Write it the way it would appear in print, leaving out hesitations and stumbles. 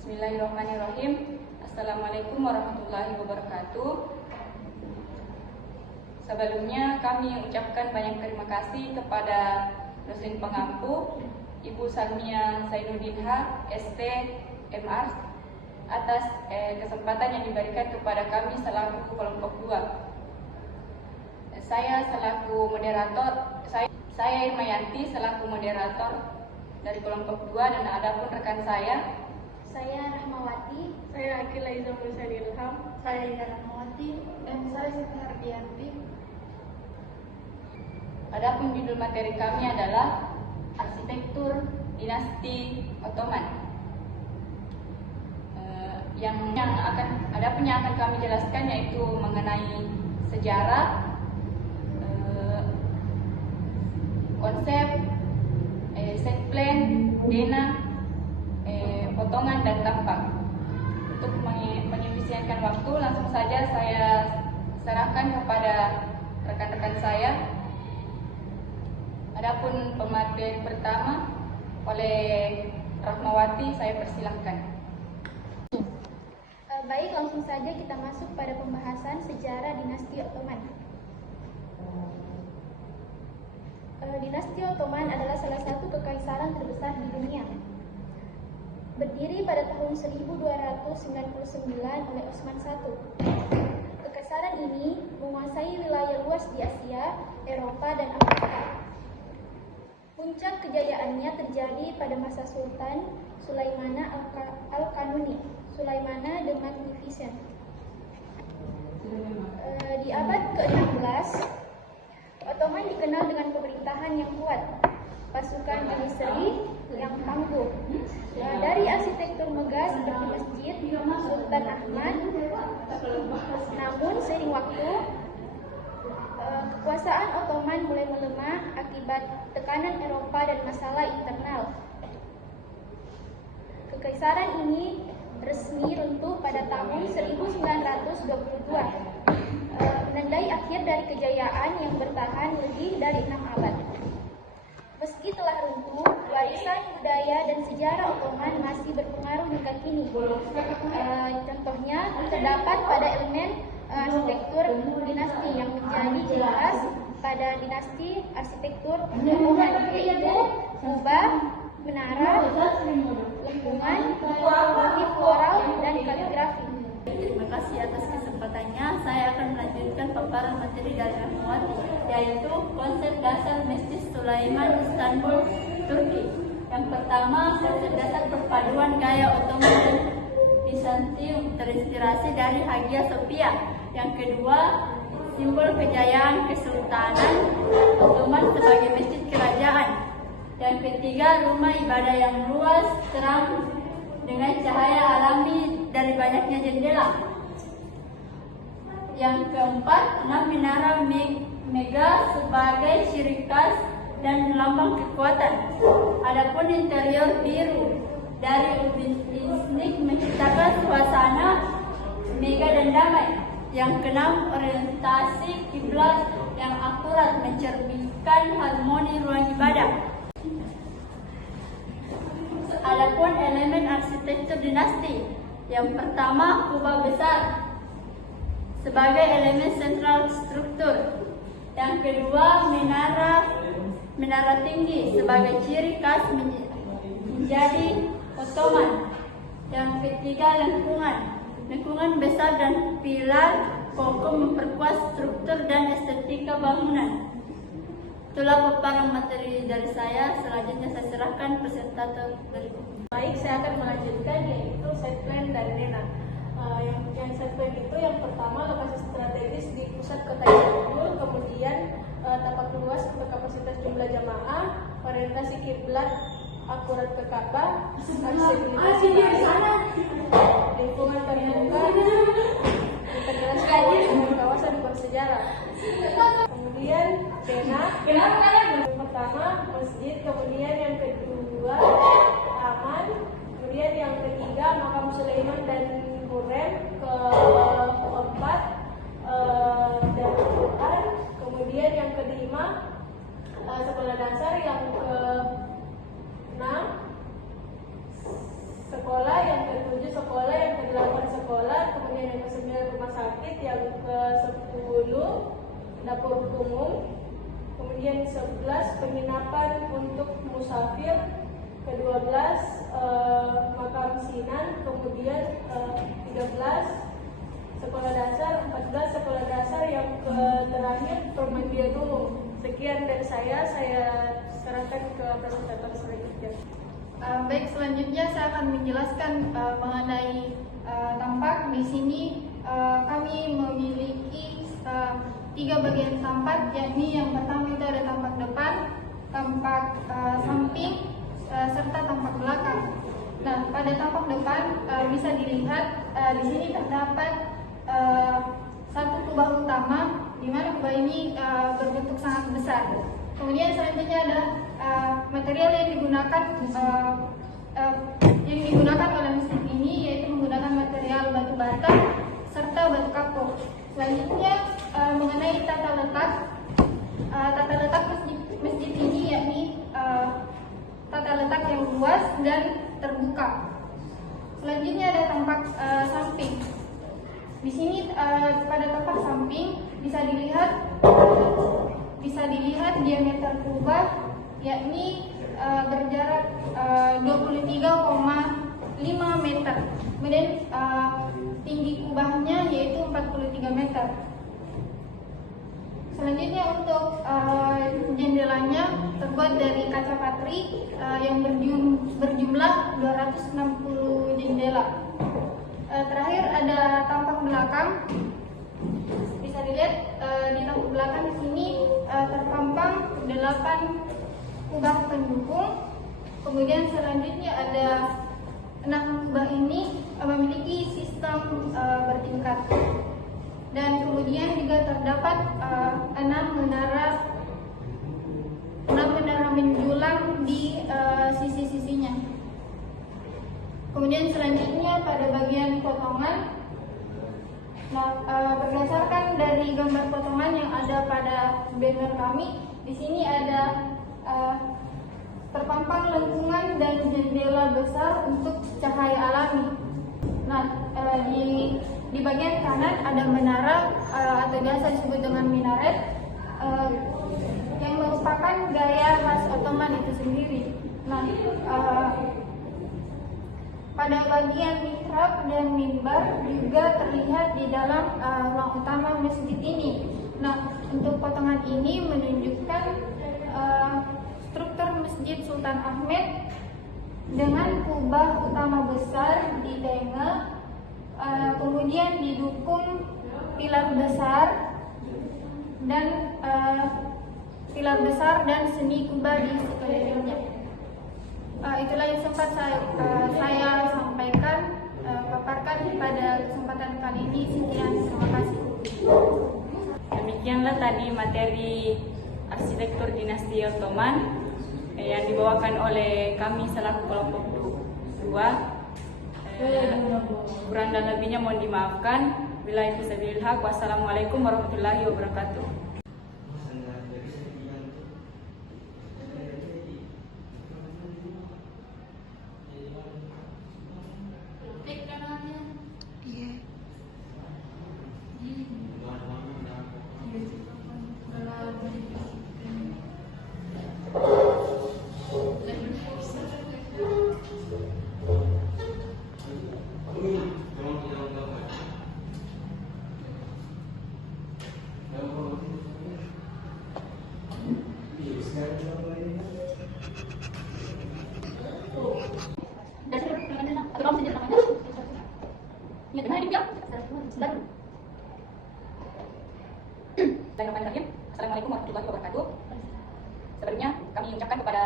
Bismillahirrahmanirrahim. Assalamualaikum warahmatullahi wabarakatuh. Sebelumnya kami ucapkan banyak terima kasih kepada dosen pengampu Ibu Salmia Zainuddinha, ST, MR, atas kesempatan yang diberikan kepada kami selaku kelompok 2. Saya selaku moderator, saya Irmayanti selaku moderator dari kelompok 2, dan adapun rekan saya Rahmawati, saya Akila Iza Mulyani Ilham, saya Ida Rahmawati, dan saya Siti Hardianti. Adapun judul materi kami adalah Arsitektur Dinasti Ottoman. Adapun yang akan kami jelaskan yaitu mengenai sejarah, konsep, set plan, denah, potongan dan tampak. Untuk mengefisienkan waktu, langsung saja saya serahkan kepada rekan-rekan saya. Adapun pemateri pertama oleh Rahmawati, saya persilahkan. Baik, langsung saja kita masuk pada pembahasan sejarah dinasti Ottoman. Dinasti Ottoman adalah salah satu kekaisaran terbesar di dunia. Berdiri pada tahun 1299 oleh Osman I. Kekaisaran ini menguasai wilayah luas di Asia, Eropa, dan Afrika. Puncak kejayaannya terjadi pada masa Sultan Sulaimana Al-Kanuni, Sulaimana the Magnificent. Di abad ke-16, Ottoman dikenal dengan pemerintahan yang kuat, pasukan militer yang tangguh. Dari arsitektur megah seperti Masjid Sultan Ahmad. Namun seiring waktu, kekuasaan Ottoman mulai melemah akibat tekanan Eropa dan masalah internal. Kekaisaran ini resmi runtuh pada tahun 1922, menandai akhir dari kejayaan yang bertahan lebih dari 6 abad. Meski telah runtuh, warisan budaya dan sejarah Ottoman masih berpengaruh hingga kini. Contohnya terdapat pada elemen arsitektur dinasti yang menjadi ciri khas pada dinasti arsitektur Ottoman, yaitu kubah, menara, lengkungan, motif floral, dan kaligrafi. Terima kasih atas kesempatannya. Saya akan melanjutkan paparan materi dari Rahmawati, yaitu konsep dasar Masjid Sulaiman, Istanbul, Turki. Yang pertama, konsep dasar perpaduan gaya Ottoman dan Bizantium terinspirasi dari Hagia Sophia. Yang kedua, simbol kejayaan Kesultanan Ottoman sebagai masjid kerajaan. Yang ketiga, rumah ibadah yang luas, terang dengan cahaya alami dari banyaknya jendela. Yang keempat, 6 menara mega sebagai ciri khas dan lambang kekuatan. Adapun interior biru dari insnik menciptakan suasana mega dan damai. Yang keenam, orientasi kiblat yang akurat mencerminkan harmoni ruang ibadah. Adapun elemen arsitektur dinasti, yang pertama kubah besar sebagai elemen sentral struktur. Yang kedua, menara tinggi sebagai ciri khas menjadi Ottoman. Yang ketiga, lengkungan besar dan pilar kokoh memperkuat struktur dan estetika bangunan. Itulah paparan materi dari saya. Selanjutnya saya serahkan presentator berikut. Baik, saya akan melanjutkan yaitu set plan dan denah. Yang set plan itu yang pertama lokasi strategis di pusat kota Istanbul, kemudian tapak luas untuk kapasitas jumlah jamaah, orientasi kiblat akurat ke Ka'bah, aksesibilitas lingkungan terbuka, integrasi kawasan bersejarah. Kemudian denah, yang pertama masjid, kemudian yang kedua taman, kemudian yang ketiga makam Sulaiman dan Hurrem, keempat dan Quran, kemudian yang kelima sekolah dasar, yang keenam sekolah, yang ketujuh sekolah, yang ke-8 sekolah, kemudian yang ke-9 rumah sakit, yang ke-10 dapur umum, kemudian 11 penginapan untuk musafir, ke-12 makam sinan, kemudian 13 sekolah dasar, 14 sekolah dasar, yang terakhir permandian umum. Sekian dari saya serahkan ke presentator selanjutnya. Baik, selanjutnya saya akan menjelaskan mengenai tampak. Di sini kami memiliki 3 bagian tampak, yakni yang pertama itu ada tampak depan, tampak samping, serta tampak belakang. Nah, pada tampak depan bisa dilihat di sini terdapat satu kubah utama, di mana kubah ini berbentuk sangat besar. Kemudian selanjutnya ada material yang digunakan oleh masjid ini, yaitu menggunakan material batu bata serta batu kapur. Selanjutnya mengenai tata letak masjid ini, yakni tata letak yang luas dan terbuka. Selanjutnya ada tampak samping. Di sini pada tampak samping bisa dilihat diameter kubah, yakni berjarak 23,5 meter. Kemudian tinggi kubahnya yaitu 43 meter. Selanjutnya untuk jendelanya terbuat dari kaca patri yang berjumlah 260 jendela. Terakhir ada tampak belakang. Bisa dilihat di tampak belakang di sini terpampang 8 kubah pendukung. Kemudian selanjutnya ada 6 kubah ini memiliki sistem bertingkat. Dan kemudian juga terdapat 6 menara menjulang di sisi-sisinya. Kemudian selanjutnya pada bagian potongan, berdasarkan dari gambar potongan yang ada pada banner kami, di sini ada terpampang lengkungan dan jendela besar untuk cahaya alami. Nah, di bagian kanan ada menara atau biasa disebut dengan minaret yang merupakan gaya khas Ottoman itu sendiri. Nah, pada bagian mihrab dan mimbar juga terlihat di dalam ruang utama masjid ini. Nah, untuk potongan ini menunjukkan struktur Masjid Sultan Ahmed dengan kubah utama besar di tengah, kemudian didukung pilar besar dan seni kubah di sekelilingnya. Itulah yang sempat saya paparkan pada kesempatan kali ini. Sekian, terima kasih. Demikianlah tadi materi arsitektur dinasti Ottoman yang dibawakan oleh kami selaku kelompok 2. Kurang dan lebihnya mohon dimaafkan. Billahi fisabilil haq. Wassalamualaikum warahmatullahi wabarakatuh. Assalamualaikum warahmatullahi wabarakatuh. Sebelumnya kami ucapkan kepada